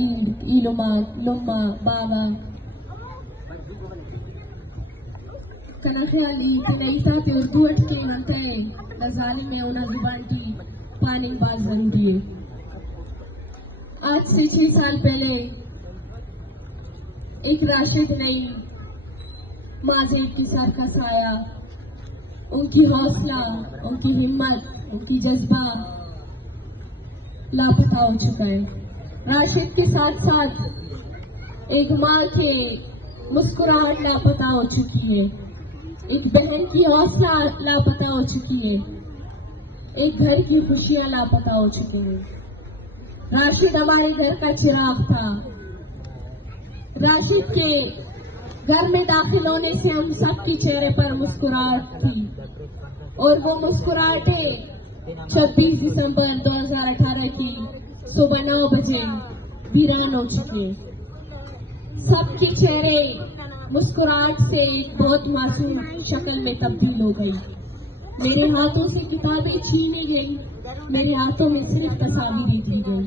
Iloma, Loma, Baba. Kana khayali tinaita te urdu atke hantae lazali में उना जुबान की पानी बात जरूरी है। आज से 6 साल पहले एक राशिद नई माज़े की सर का साया, उनकी हौसला, उनकी हिम्मत, उनकी जज्बा लापता हो चुका है। राशिद के साथ साथ एक माँ के मुस्कुराहट लापता हो चुकी है, एक बहन की हौसला लापता हो चुकी है, एक घर की खुशियां लापता हो चुकी हैं। राशिद हमारे घर का चिराग था। राशिद के घर में दाखिल होने से हम सबके चेहरे पर मुस्कुराहट थी और वो मुस्कुराहटें 26 दिसंबर 2018 की सुबह 9 बजे वीरान हो चुके। सबके चेहरे मुस्कुराहट से एक बहुत मासूम शक्ल में तब्दील हो गई। मेरे हाथों से किताबें छीनी गई, मेरे हाथों में सिर्फ तस्वीरें दी गई।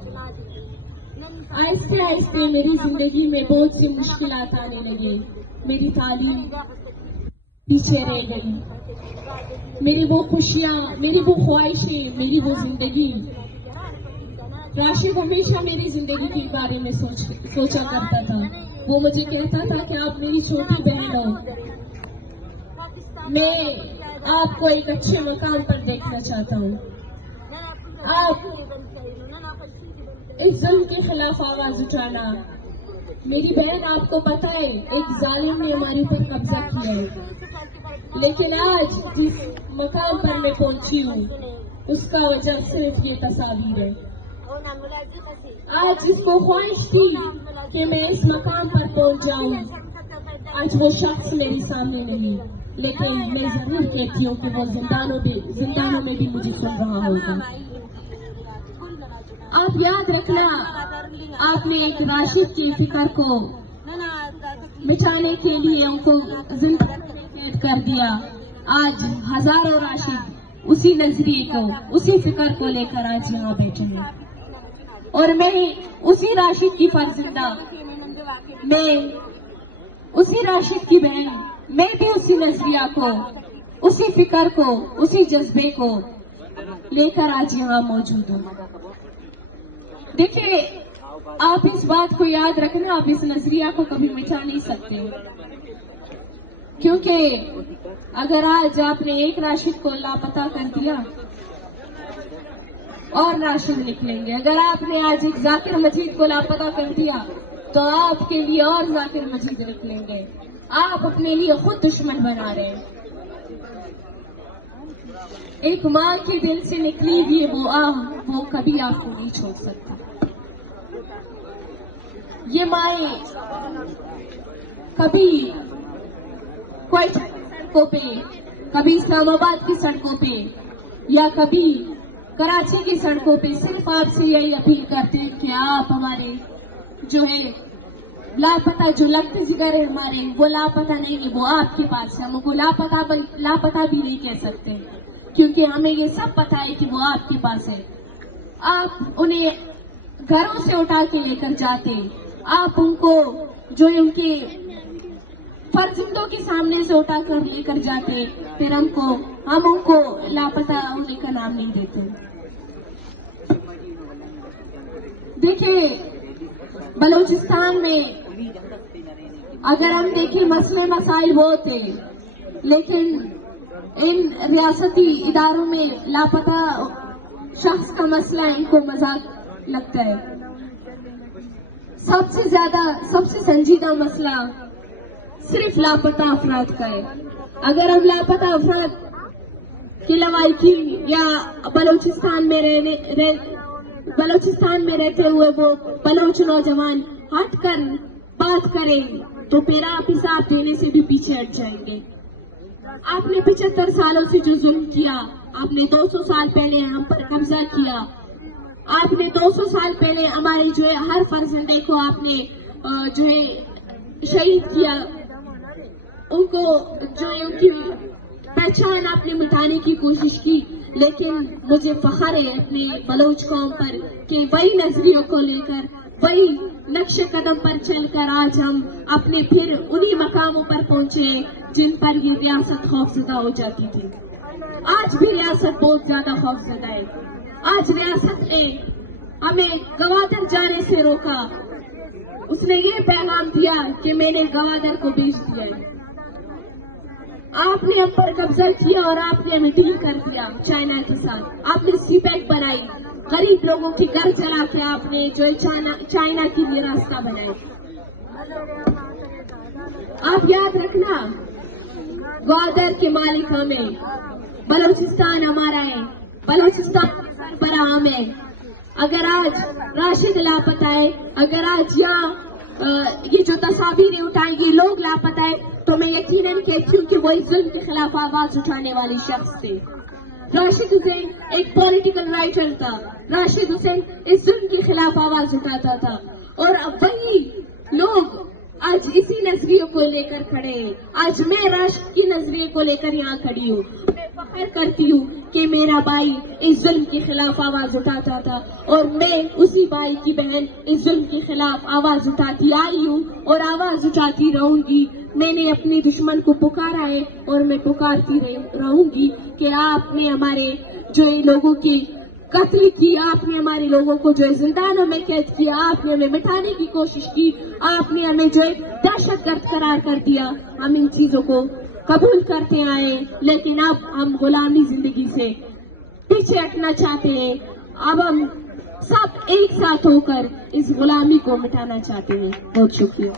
आहिस्ते आहिस्ते मेरी जिंदगी में बहुत सी मुश्किलात आने लगे। मेरी तालीम पीछे रह गई, मेरी वो खुशियाँ, मेरी वो ख्वाहिशें, मेरी वो जिंदगी। राशिद हमेशा मेरी जिंदगी के बारे में सोचा करता था। वो मुझे कहता था कि आप मेरी छोटी बहन हो, मैं आपको एक अच्छे मकाम पर देखना चाहता हूँ। आप इस जुल्म के खिलाफ आवाज उठाना। मेरी बहन, आपको पता है एक जालिम ने हमारे ऊपर कब्जा किया है, लेकिन आज जिस मकाम पर मैं पहुंची हूँ उसका वजह सिर्फ ये तस्वीर है। आज जिसको ख्वाहिश थी कि मैं इस मकाम पर पहुंच जाऊं, आज वो शख्स मेरे सामने नहीं, लेकिन मैं जरूर कहती हूँ कि वो जिंदानों में भी मुझे सुन रहा होगा। आप याद रखना, आपने एक राशिद की फिक्र को मिटाने के लिए उनको जिंदा कैद कर दिया। आज हजारों राशिद उसी नजरिए को, उसी फिक्र को लेकर आज यहाँ बैठे हैं और मैं उसी राशिद की फर्जिंदा, मैं उसी राशिद की बहन, मैं भी उसी नजरिया को, उसी फिक्र को, उसी जज्बे को लेकर आज यहाँ मौजूद हूँ। देखिए, आप इस बात को याद रखना, आप इस नजरिया को कभी मिटा नहीं सकते, क्योंकि अगर आज आपने एक राशिद को लापता कर दिया और राशिद निकलेंगे। अगर आपने आज एक जाकिर मजीद को लापता कर दिया तो आपके लिए और जाकिर मजीद निकलेंगे। आप अपने लिए खुद दुश्मन बना रहे हैं। एक माँ के दिल से निकली हुई वो आह, वो कभी आपको नहीं छोड़ सकता। ये माएं कभी कोई सड़कों पे, कभी इस्लामाबाद की सड़कों पे या कभी कराची की सड़कों पे सिर्फ आपसे यही अपील करते हैं कि आप हमारे जो है लापता, जो लगते जिगर है हमारे, वो लापता नहीं है, वो आपके पास है। हम उनको लापता भी नहीं कह सकते, क्योंकि हमें ये सब पता है कि वो आपके पास है। आप उन्हें घरों से उठा के लेकर जाते, आप उनको जो उनके फर्जिंदों के सामने से उठा कर लेकर जाते, फिर हम उनको लापता होने का नाम नहीं देते। देखिए, बलूचिस्तान में अगर हम देखें मसले मसाइल बहुत है, लेकिन इन रियासती इदारों में लापता शख्स का मसला इनको मजाक लगता है। सबसे संजीदा मसला सिर्फ लापता अफराद का है। अगर हम लापता अफराद की लवाइकीन या बलूचिस्तान में रहते हुए वो बलोच नौजवान हट कर बात करें तो फिर आप हिसाब देने से भी पीछे हट जाएंगे। आपने 75 सालों से जो जुल्म किया, आपने 200 साल पहले हम पर कब्जा किया, आपने 200 साल पहले हमारे जो है हर फर्जंदे को आपने जो है शहीद किया, उनको जो है उनकी पहचान आपने मिटाने की कोशिश की। लेकिन मुझे फख्र है अपने बलोच कौम पर कि वही नजरियों को लेकर, वही नक्श कदम पर चलकर आज हम अपने फिर उन्हीं मकामों पर पहुंचे जिन पर ये रियासत खौफजदा हो जाती थी। आज भी रियासत बहुत ज्यादा खौफजदा है। आज रियासत ने हमें गवादर जाने से रोका। उसने ये पैगाम दिया कि मैंने गवादर को बेच दिया है। आपने हम पर कब्जा किया और आपने हमें डील कर दिया चाइना के साथ। आपने सीपैक बनाई, गरीब लोगों के घर चला के आपने जो है चाइना के लिए रास्ता बनाए। आप याद रखना, ग्वादर के मालिक हमें, बलूचिस्तान हमारा है, बलूचिस्तान सरबराह हम है। अगर आज राशिद लापता है, अगर आज यहाँ ये जो तस्वीरें उठाएंगे लोग लापता है, तो मैं यकीनन कहती हूँ कि वही जुल्म के खिलाफ आवाज उठाने वाले शख्स थे। राशिद हुसैन एक पॉलिटिकल राइटर था। राशिद हुसैन इस जुल्म के खिलाफ आवाज उठाता था और अब वही लोग आज इसी नजरिए को लेकर खड़े हैं। आज मैं राशिद की नजरिए को लेकर यहाँ खड़ी हूँ। मैं फख्र करती हूँ कि मेरा भाई इस जुल्म के खिलाफ आवाज उठाता था और मैं उसी भाई की बहन इस जुल्म के खिलाफ आवाज उठाती आई हूँ और आवाज उठाती रहूंगी। मैंने अपने दुश्मन को पुकारा है और मैं पुकारती रहूंगी कि आपने हमारे जो लोगों की कत्ल की, आपने हमारे लोगों को जो है जिंदानों में कैद किया, आपने हमें मिटाने की कोशिश की, आपने हमें जो है दहशतगर्द करार कर दिया। हम इन चीजों को कबूल करते आए, लेकिन अब हम गुलामी जिंदगी से पीछे हटना चाहते हैं। अब हम सब एक साथ होकर इस गुलामी को मिटाना चाहते हैं। बहुत शुक्रिया।